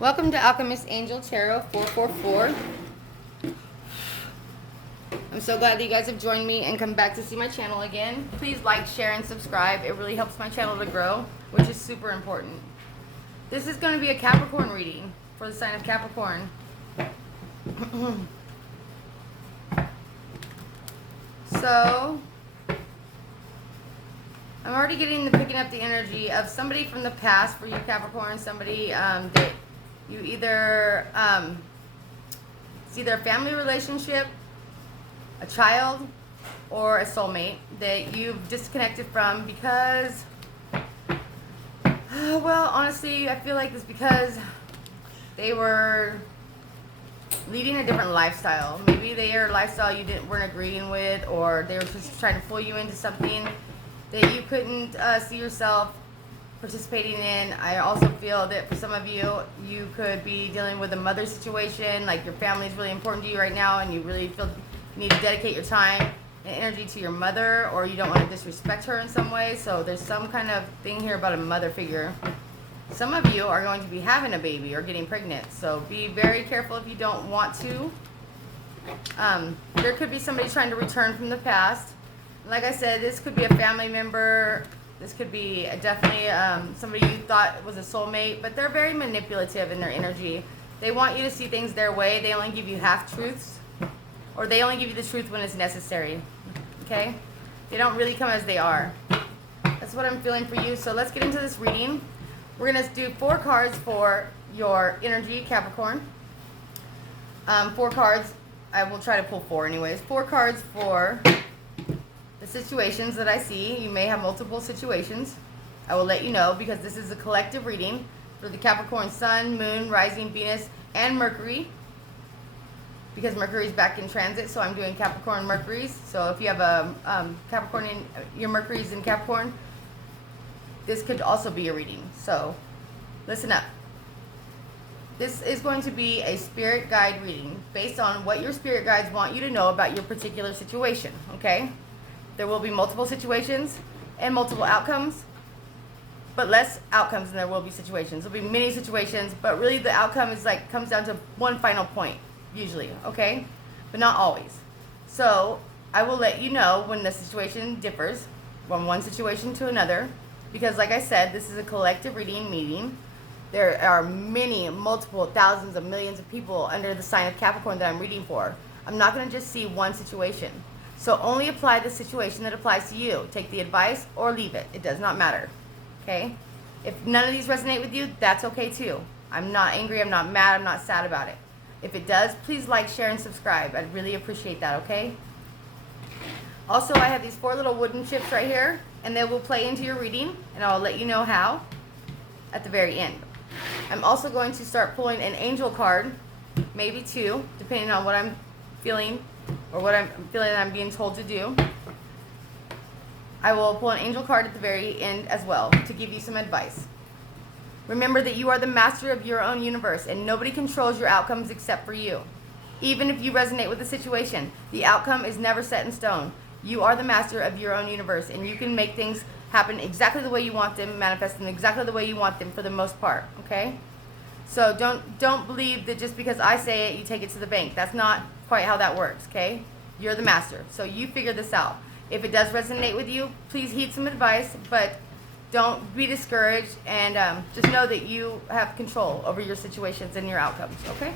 Welcome to Alchemist Angel Tarot 444. I'm so glad that you guys have joined me and come back to see my channel again. Please like, share, and subscribe. It really helps my channel to grow, which is super important. This is going to be a Capricorn reading for the sign of Capricorn. So, I'm already picking up the energy of somebody from the past for you, Capricorn. Somebody that you either, it's either a family relationship, a child, or a soulmate that you've disconnected from because, well, honestly, I feel like it's because they were leading a different lifestyle. Maybe their lifestyle you weren't agreeing with, or they were just trying to pull you into something that you couldn't see yourself participating in. I also feel that for some of you, you could be dealing with a mother situation, like your family is really important to you right now and you really feel you need to dedicate your time and energy to your mother, or you don't want to disrespect her in some way. So there's some kind of thing here about a mother figure. Some of you are going to be having a baby or getting pregnant, so be very careful if you don't want to. There could be somebody trying to return from the past. Like I said, this could be a family member. This could be definitely somebody you thought was a soulmate, but they're very manipulative in their energy. They want you to see things their way. They only give you half-truths, or they only give you the truth when it's necessary, okay? They don't really come as they are. That's what I'm feeling for you. So let's get into this reading. We're going to do 4 cards for your energy, Capricorn. 4 cards. I will try to pull 4 anyways. 4 cards for the situations that I see. You may have multiple situations. I will let you know because this is a collective reading for the Capricorn Sun, Moon, Rising, Venus, and Mercury. Because Mercury is back in transit, so I'm doing Capricorn Mercuries. So if you have a Capricorn in your Mercury's in Capricorn, this could also be a reading. So listen up. This is going to be a spirit guide reading based on what your spirit guides want you to know about your particular situation, okay? There will be multiple situations and multiple outcomes, but less outcomes than there will be situations. There'll be many situations, but really the outcome is like comes down to one final point, usually, okay? But not always. So I will let you know when the situation differs from one situation to another, because like I said, this is a collective reading meeting. There are multiple thousands of millions of people under the sign of Capricorn that I'm reading for. I'm not going to just see one situation. So only apply the situation that applies to you. Take the advice or leave it. It does not matter. Okay? If none of these resonate with you, that's okay too. I'm not angry, I'm not mad, I'm not sad about it. If it does, please like, share, and subscribe. I'd really appreciate that, okay? Also, I have these 4 little wooden chips right here, and they will play into your reading, and I'll let you know how at the very end. I'm also going to start pulling an angel card, maybe 2, depending on what I'm feeling or what I'm feeling that I'm being told to do. I will pull an angel card at the very end as well to give you some advice. Remember that you are the master of your own universe and nobody controls your outcomes except for you. Even if you resonate with the situation, the outcome is never set in stone. You are the master of your own universe and you can make things happen exactly the way you want them, manifest them exactly the way you want them for the most part, okay? So don't believe that just because I say it, you take it to the bank. That's not quite how that works, okay? You're the master, so you figure this out. If it does resonate with you, please heed some advice, but don't be discouraged, and just know that you have control over your situations and your outcomes, okay?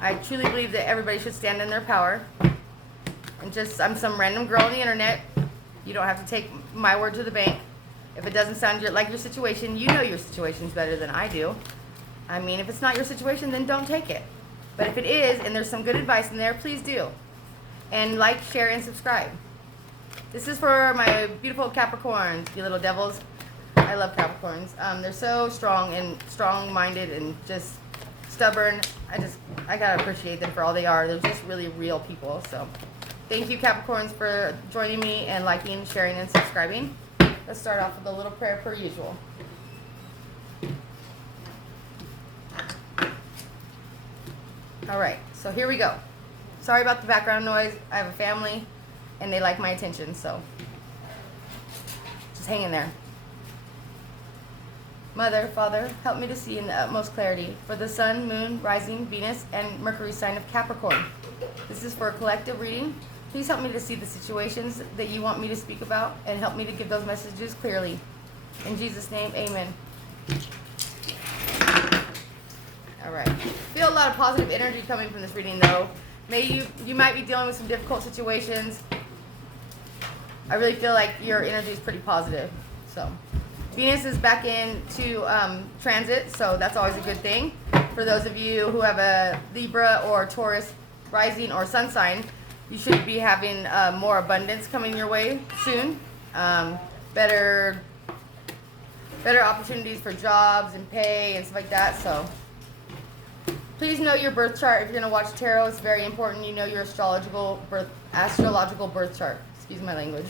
I truly believe that everybody should stand in their power. And I'm some random girl on the internet. You don't have to take my word to the bank. If it doesn't sound like your situation, you know your situation's better than I do. I mean, if it's not your situation, then don't take it. But if it is, and there's some good advice in there, please do. And like, share, and subscribe. This is for my beautiful Capricorns, you little devils. I love Capricorns. They're so strong and strong-minded and just stubborn. I gotta appreciate them for all they are. They're just really real people. So thank you, Capricorns, for joining me and liking, sharing, and subscribing. Let's start off with a little prayer per usual. All right, so here we go. Sorry about the background noise. I have a family, and they like my attention, so just hang in there. Mother, Father, help me to see in the utmost clarity for the Sun, Moon, Rising, Venus, and Mercury sign of Capricorn. This is for a collective reading. Please help me to see the situations that you want me to speak about and help me to give those messages clearly. In Jesus' name, amen. All right. Feel a lot of positive energy coming from this reading, though. You might be dealing with some difficult situations. I really feel like your energy is pretty positive. So, Venus is back into transit, so that's always a good thing. For those of you who have a Libra or Taurus rising or sun sign, you should be having more abundance coming your way soon. Better opportunities for jobs and pay and stuff like that. So please know your birth chart. If you're going to watch tarot, it's very important you know your astrological birth chart. Excuse my language.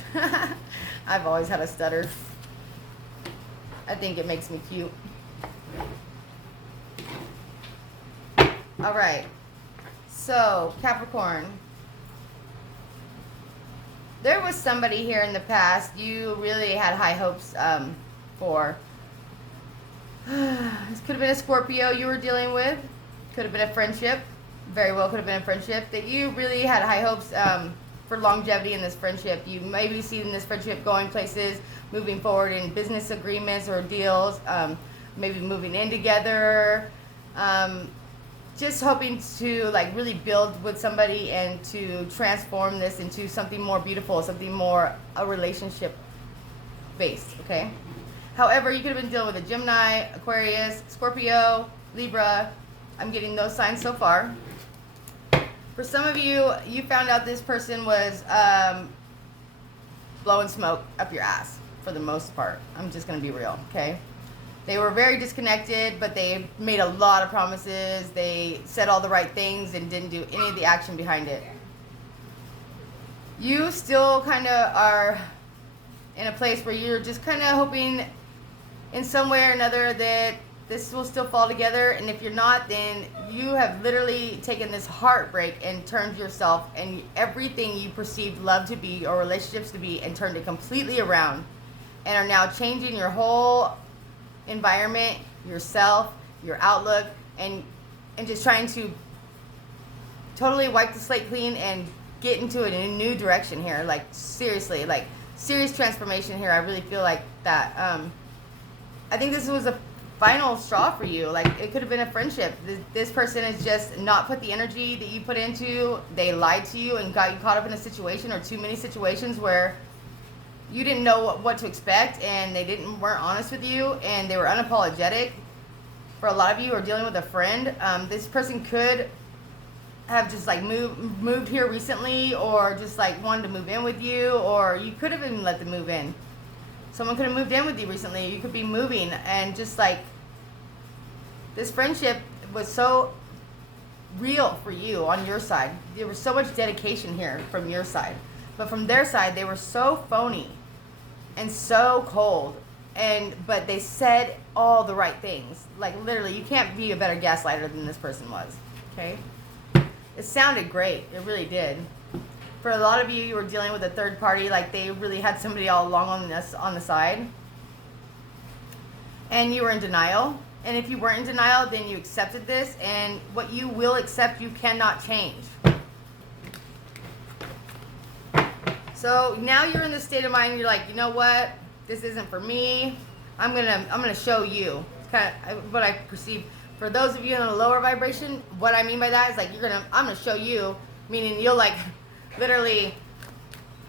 I've always had a stutter. I think it makes me cute. All right. So, Capricorn. There was somebody here in the past you really had high hopes for. This could have been a Scorpio you were dealing with. Could have been a friendship. Very well could have been a friendship that you really had high hopes for longevity in this friendship. You may be seeing this friendship going places, moving forward in business agreements or deals, maybe moving in together. Just hoping to like really build with somebody and to transform this into something more beautiful, something more a relationship based, okay? However, you could have been dealing with a Gemini, Aquarius, Scorpio, Libra. I'm getting those signs so far. For some of you, you found out this person was blowing smoke up your ass for the most part. I'm just going to be real, okay? They were very disconnected, but they made a lot of promises. They said all the right things and didn't do any of the action behind it. You still kind of are in a place where you're just kind of hoping in some way or another that this will still fall together. And if you're not, then you have literally taken this heartbreak and turned yourself and everything you perceived love to be or relationships to be and turned it completely around and are now changing your whole environment, yourself, your outlook, and just trying to totally wipe the slate clean and get into a new direction here. Like seriously, like serious transformation here. I really feel like that. I think this was a final straw for you. Like it could have been a friendship. This person has just not put the energy that you put into. They lied to you and got you caught up in a situation or too many situations where you didn't know what to expect, and they weren't honest with you, and they were unapologetic. For a lot of you who are dealing with a friend, this person could have just like moved here recently, or just like wanted to move in with you, or you could have even let them move in. Someone could have moved in with you recently. You could be moving, and just like this friendship was so real for you on your side. There was so much dedication here from your side, but from their side, they were so phony and so cold, but they said all the right things. Like literally, you can't be a better gaslighter than this person was. Okay, it sounded great. It really did. For a lot of you, you were dealing with a third party, like they really had somebody all along on the side, and you were in denial. And if you weren't in denial, then you accepted this, and what you will accept, you cannot change. So now you're in this state of mind. You're like, you know what? This isn't for me. I'm gonna show you. It's kind of what I perceive. For those of you in a lower vibration, what I mean by that is like I'm gonna show you, meaning you'll like literally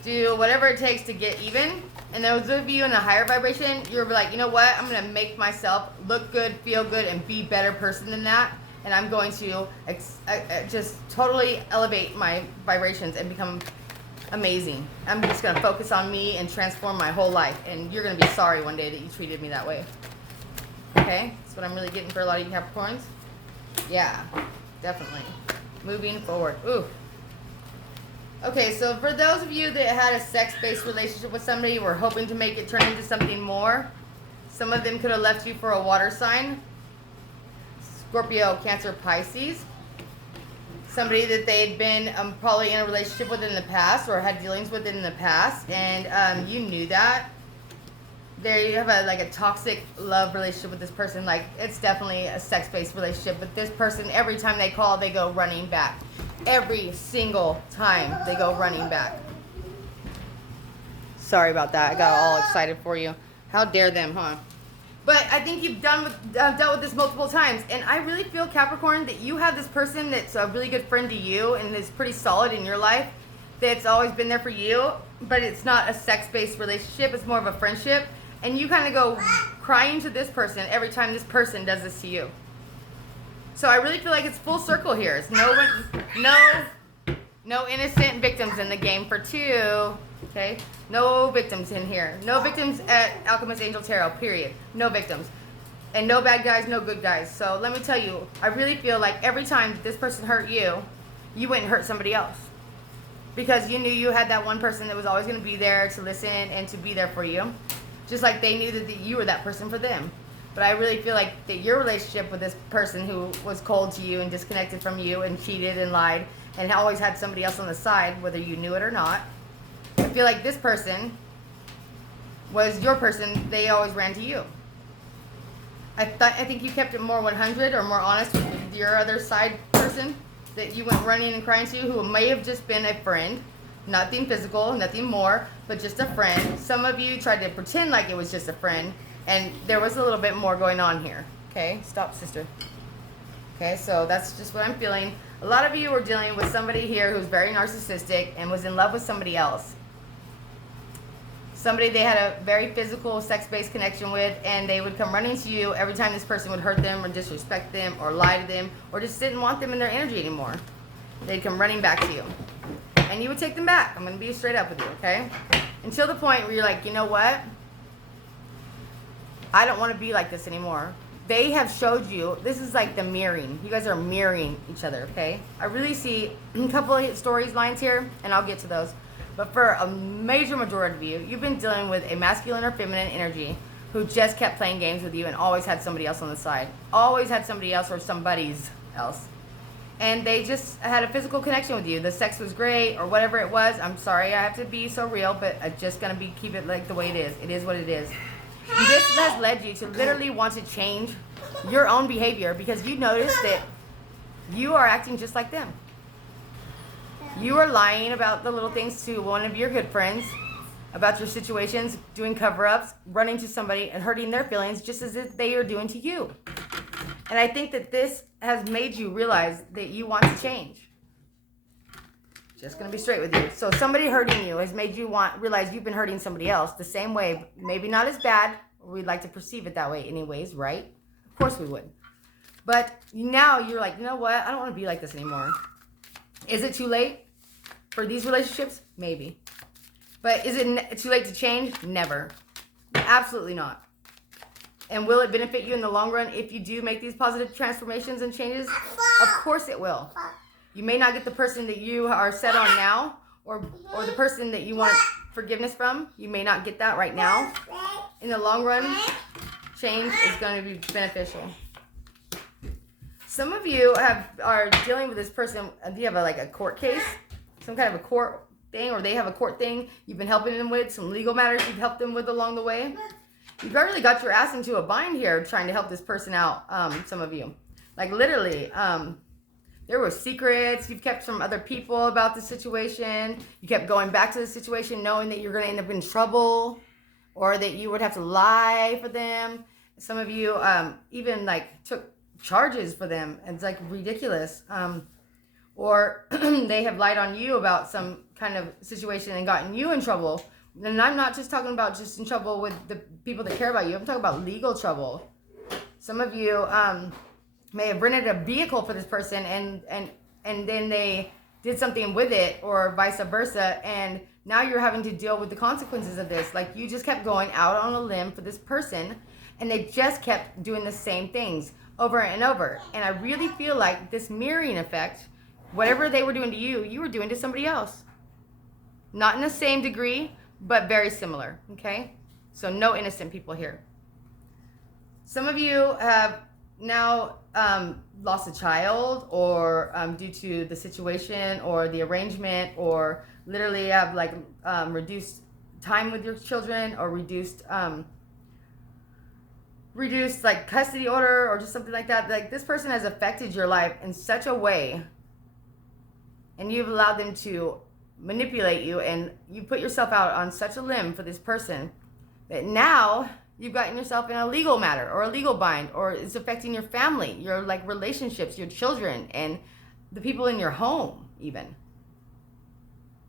do whatever it takes to get even. And those of you in a higher vibration, you're like, you know what? I'm gonna make myself look good, feel good, and be a better person than that. And I'm going to just totally elevate my vibrations and become amazing. I'm just going to focus on me and transform my whole life. And you're going to be sorry one day that you treated me that way. Okay? That's what I'm really getting for a lot of you Capricorns. Yeah, definitely. Moving forward. Ooh. Okay, so for those of you that had a sex-based relationship with somebody, were hoping to make it turn into something more, some of them could have left you for a water sign. Scorpio, Cancer, Pisces. Somebody that they'd been probably in a relationship with in the past or had dealings with in the past, and you knew that. they have a toxic love relationship with this person. Like, it's definitely a sex-based relationship. But this person, every time they call, they go running back. Every single time they go running back. Sorry about that. I got all excited for you. How dare them, huh? But I think you've dealt with this multiple times. And I really feel, Capricorn, that you have this person that's a really good friend to you and is pretty solid in your life, that's always been there for you. But it's not a sex-based relationship. It's more of a friendship. And you kind of go crying to this person every time this person does this to you. So I really feel like it's full circle here. It's no innocent victims in the game for two. Okay? No victims in here. No victims at Alchemist Angel Tarot, period. No victims. And no bad guys, no good guys. So let me tell you, I really feel like every time this person hurt you, you went and hurt somebody else. Because you knew you had that one person that was always going to be there to listen and to be there for you. Just like they knew that you were that person for them. But I really feel like that your relationship with this person who was cold to you and disconnected from you and cheated and lied and always had somebody else on the side, whether you knew it or not, I feel like this person was your person. They always ran to you. I think you kept it more 100 or more honest with your other side person that you went running and crying to, who may have just been a friend. Nothing physical, nothing more, but just a friend. Some of you tried to pretend like it was just a friend, and there was a little bit more going on here. Okay, stop, sister. Okay, so that's just what I'm feeling. A lot of you were dealing with somebody here who's very narcissistic and was in love with somebody else. Somebody they had a very physical, sex-based connection with, and they would come running to you every time this person would hurt them or disrespect them or lie to them or just didn't want them in their energy anymore. They'd come running back to you. And you would take them back. I'm going to be straight up with you, okay? Until the point where you're like, you know what? I don't want to be like this anymore. They have showed you, this is like the mirroring. You guys are mirroring each other, okay? I really see a couple of stories lines here, and I'll get to those. But for a major majority of you, you've been dealing with a masculine or feminine energy who just kept playing games with you and always had somebody else on the side. Always had somebody else or somebody's else. And they just had a physical connection with you. The sex was great or whatever it was. I'm sorry I have to be so real, but I'm just going to keep it like the way it is. It is what it is. And this has led you to literally want to change your own behavior because you notice that you are acting just like them. You are lying about the little things to one of your good friends, about your situations, doing cover-ups, running to somebody and hurting their feelings just as if they are doing to you. And I think that this has made you realize that you want to change. Just going to be straight with you. So somebody hurting you has made you realize you've been hurting somebody else the same way. Maybe not as bad. We'd like to perceive it that way anyways, right? Of course we would. But now you're like, you know what? I don't want to be like this anymore. Is it too late for these relationships? Maybe. But is it too late to change? Never. Absolutely not. And will it benefit you in the long run if you do make these positive transformations and changes? Of course it will. You may not get the person that you are set on now or the person that you want forgiveness from. You may not get that right now. In the long run, change is going to be beneficial. Some of you are dealing with this person. You have a court case, some kind of a court thing, or they have a court thing you've been helping them with, some legal matters you've helped them with along the way. You've really got your ass into a bind here trying to help this person out, some of you. Like literally, there were secrets you've kept from other people about the situation. You kept going back to the situation knowing that you're going to end up in trouble or that you would have to lie for them. Some of you even took charges for them. It's ridiculous. Or they have lied on you about some kind of situation and gotten you in trouble. And I'm not just talking about just in trouble with the people that care about you. I'm talking about legal trouble. Some of you may have rented a vehicle for this person and then they did something with it or vice versa. And now you're having to deal with the consequences of this. Like you just kept going out on a limb for this person and they just kept doing the same things over and over. And I really feel like this mirroring effect, whatever they were doing to you, you were doing to somebody else. Not in the same degree, but very similar, okay? So no innocent people here. Some of you have now lost a child or due to the situation or the arrangement or literally have reduced time with your children or reduced reduced like custody order or just something like that. Like this person has affected your life in such a way, and you've allowed them to manipulate you, and you put yourself out on such a limb for this person that now you've gotten yourself in a legal matter or a legal bind, or it's affecting your family, your like relationships, your children, and the people in your home even.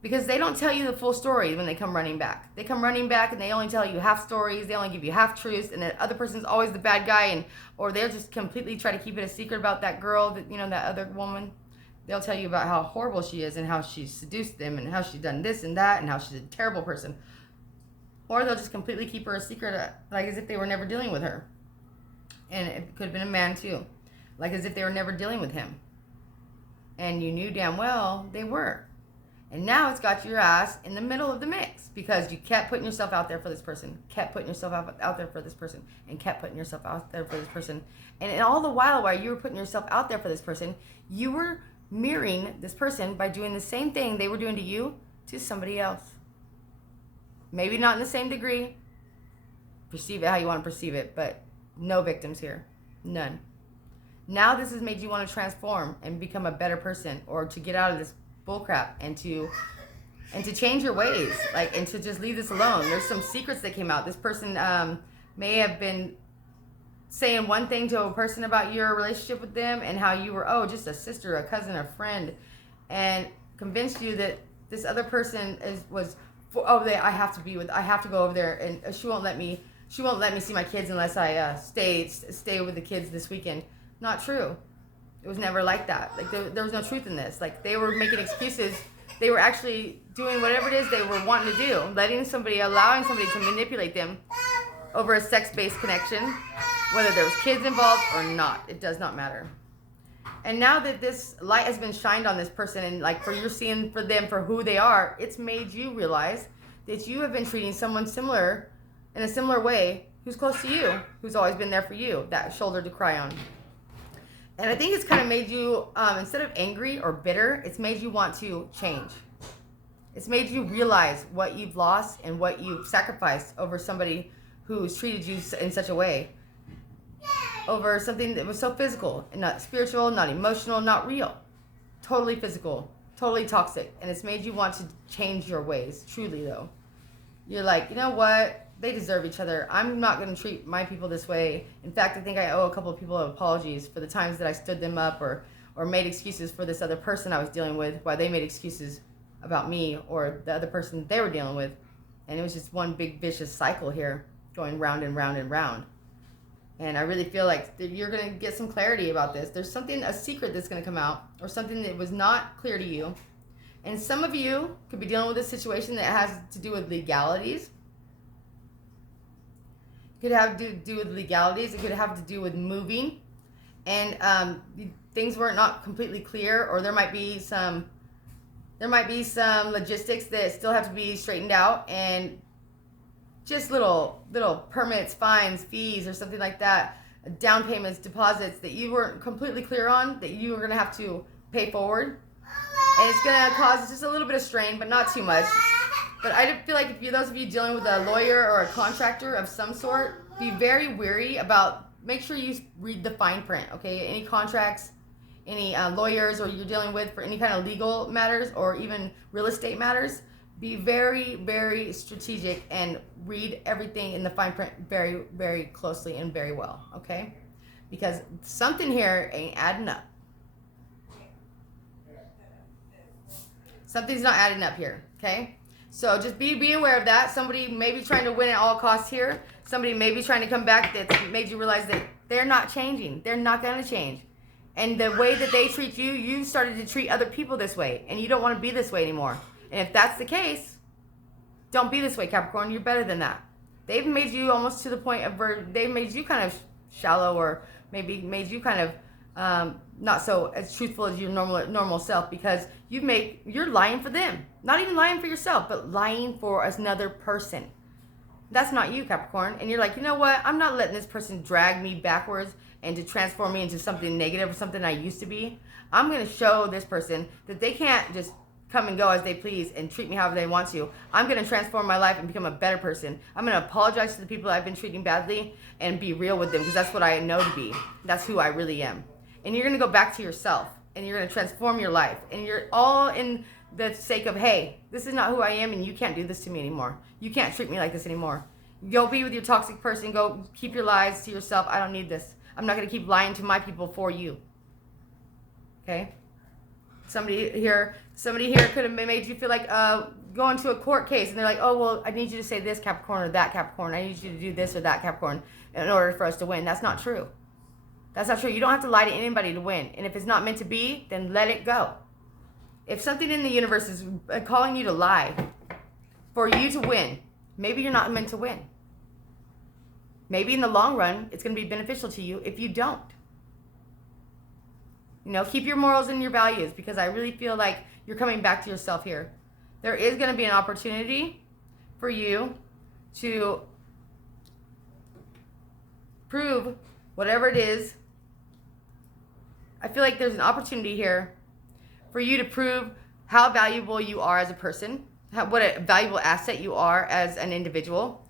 Because they don't tell you the full story when they come running back. They come running back and they only tell you half stories. They only give you half truths, and the other person's always the bad guy, and or they'll just completely try to keep it a secret about that girl, that that other woman. They'll tell you about how horrible she is and how she seduced them and how she's done this and that and how she's a terrible person. Or they'll just completely keep her a secret, like as if they were never dealing with her. And it could have been a man too, like as if they were never dealing with him. And you knew damn well they were. And now it's got your ass in the middle of the mix because you kept putting yourself out there for this person, kept putting yourself out there for this person, and kept putting yourself out there for this person. And all the while you were putting yourself out there for this person, you were mirroring this person by doing the same thing they were doing to you to somebody else. Maybe not in the same degree. Perceive it how you want to perceive it, but no victims here. None. Now this has made you want to transform and become a better person, or to get out of this bullcrap and to change your ways, like, and to just leave this alone. There's some secrets that came out. This person may have been saying one thing to a person about your relationship with them and how you were just a sister, a cousin, a friend, and convinced you that this other person I have to go over there, and she won't let me see my kids unless I stay with the kids this weekend. Not true. It was never like that. Like there was no truth in this. Like they were making excuses. They were actually doing whatever it is they were wanting to do, allowing somebody to manipulate them over a sex-based connection, whether there was kids involved or not. It does not matter. And now that this light has been shined on this person, and like you're seeing for them for who they are, it's made you realize that you have been treating someone similar, in a similar way, who's close to you, who's always been there for you, that shoulder to cry on. And I think it's kind of made you, instead of angry or bitter, it's made you want to change. It's made you realize what you've lost and what you've sacrificed over somebody who's treated you in such a way. Over something that was so physical and not spiritual, not emotional, not real. Totally physical, totally toxic. And it's made you want to change your ways, truly though. You're like, you know what? They deserve each other. I'm not going to treat my people this way. In fact, I think I owe a couple of people apologies for the times that I stood them up or made excuses for this other person I was dealing with, while they made excuses about me or the other person they were dealing with. And it was just one big vicious cycle here, going round and round and round. And I really feel like you're going to get some clarity about this. There's a secret that's going to come out, or something that was not clear to you. And some of you could be dealing with a situation that has to do with legalities. It could have to do with legalities. It could have to do with moving. And things were not completely clear, or there might be some logistics that still have to be straightened out, and just little permits, fines, fees, or something like that, down payments, deposits that you weren't completely clear on, that you were going to have to pay forward. And it's going to cause just a little bit of strain, but not too much. But I feel like those of you dealing with a lawyer or a contractor of some sort, be very wary about, make sure you read the fine print, okay? Any contracts, any lawyers, or you're dealing with for any kind of legal matters or even real estate matters, be very, very strategic and read everything in the fine print very, very closely and very well, okay? Because something here ain't adding up. Something's not adding up here, okay? So just be aware of that. Somebody may be trying to win at all costs here. Somebody may be trying to come back that's made you realize that they're not changing. They're not going to change. And the way that they treat you, you started to treat other people this way. And you don't want to be this way anymore. And if that's the case, don't be this way, Capricorn. You're better than that. They've made you almost to the point of where they've made you kind of shallow, or maybe made you kind of not so as truthful as your normal self, because you're lying for them. Not even lying for yourself, but lying for another person. That's not you, Capricorn. And you're like, you know what? I'm not letting this person drag me backwards and to transform me into something negative or something I used to be. I'm going to show this person that they can't just come and go as they please and treat me however they want to. I'm going to transform my life and become a better person. I'm going to apologize to the people I've been treating badly and be real with them, because that's what I know to be. That's who I really am. And you're going to go back to yourself, and you're going to transform your life. And you're all in the sake of, hey, this is not who I am, and you can't do this to me anymore. You can't treat me like this anymore. Go be with your toxic person. Go keep your lies to yourself. I don't need this. I'm not going to keep lying to my people for you. Okay? Somebody here could have made you feel like going to a court case, and they're like, oh, well, I need you to say this, Capricorn, or that, Capricorn. I need you to do this or that, Capricorn, in order for us to win. That's not true. That's not true. You don't have to lie to anybody to win. And if it's not meant to be, then let it go. If something in the universe is calling you to lie for you to win, maybe you're not meant to win. Maybe in the long run, it's going to be beneficial to you if you don't. You know, keep your morals and your values, because I really feel like you're coming back to yourself here. There is going to be an opportunity for you to prove whatever it is. I feel like there's an opportunity here for you to prove how valuable you are as a person, what a valuable asset you are as an individual,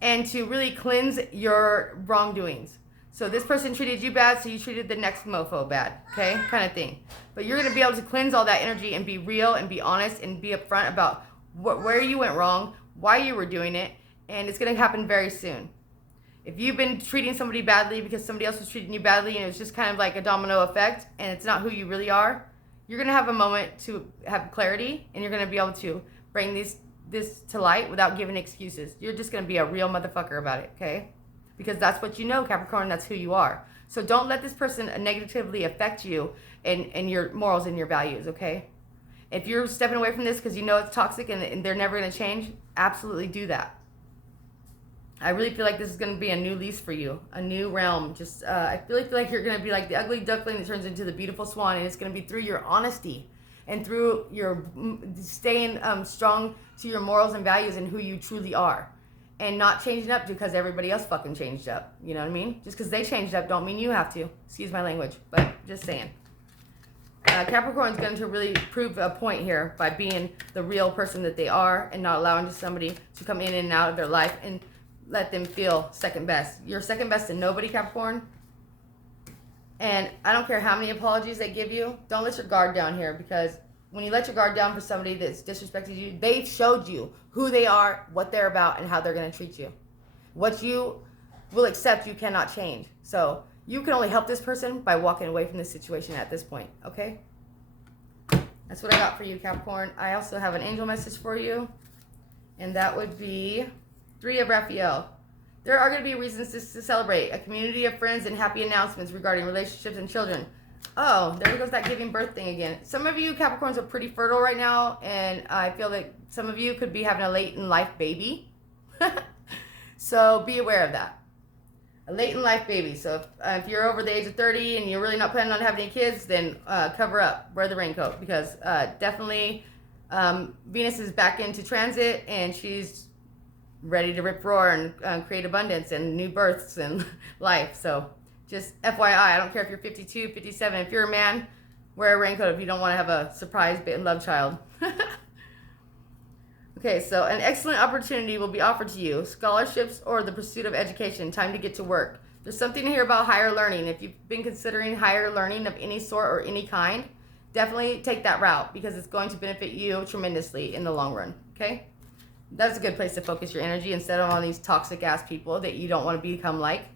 and to really cleanse your wrongdoings. So this person treated you bad, so you treated the next mofo bad, okay? Kind of thing. But you're going to be able to cleanse all that energy and be real and be honest and be upfront about where you went wrong, why you were doing it, and it's going to happen very soon. If you've been treating somebody badly because somebody else was treating you badly and it was just kind of like a domino effect and it's not who you really are, you're going to have a moment to have clarity, and you're going to be able to bring this to light without giving excuses. You're just going to be a real motherfucker about it, okay? Because that's what you know, Capricorn, that's who you are. So don't let this person negatively affect you and your morals and your values, okay? If you're stepping away from this because you know it's toxic and they're never going to change, absolutely do that. I really feel like this is going to be a new lease for you, a new realm. Just I really feel like you're going to be like the ugly duckling that turns into the beautiful swan, and it's going to be through your honesty and through your staying strong to your morals and values and who you truly are. And not changing up because everybody else fucking changed up. You know what I mean? Just because they changed up don't mean you have to. Excuse my language, but just saying. Capricorn's going to really prove a point here by being the real person that they are and not allowing just somebody to come in and out of their life and let them feel second best. You're second best to nobody, Capricorn. And I don't care how many apologies they give you. Don't let your guard down here, because when you let your guard down for somebody that's disrespected you, they've showed you who they are, what they're about, and how they're going to treat you. What you will accept, you cannot change. So you can only help this person by walking away from this situation at this point, okay? That's what I got for you, Capricorn. I also have an angel message for you, and that would be 3 of Raphael. There are going to be reasons to celebrate, a community of friends and happy announcements regarding relationships and children. Oh, there goes that giving birth thing again. Some of you Capricorns are pretty fertile right now, and I feel like some of you could be having a late in life baby. So be aware of that. A late in life baby. So if you're over the age of 30 and you're really not planning on having any kids, then cover up, wear the raincoat, because definitely Venus is back into transit, and she's ready to rip roar and create abundance and new births and life. So just FYI, I don't care if you're 52, 57. If you're a man, wear a raincoat if you don't want to have a surprise love child. Okay, so an excellent opportunity will be offered to you. Scholarships or the pursuit of education. Time to get to work. There's something here about higher learning. If you've been considering higher learning of any sort or any kind, definitely take that route, because it's going to benefit you tremendously in the long run, okay? That's a good place to focus your energy instead of on these toxic ass people that you don't want to become like,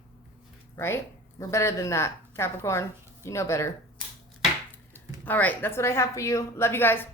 right? We're better than that, Capricorn. You know better. All right, that's what I have for you. Love you guys.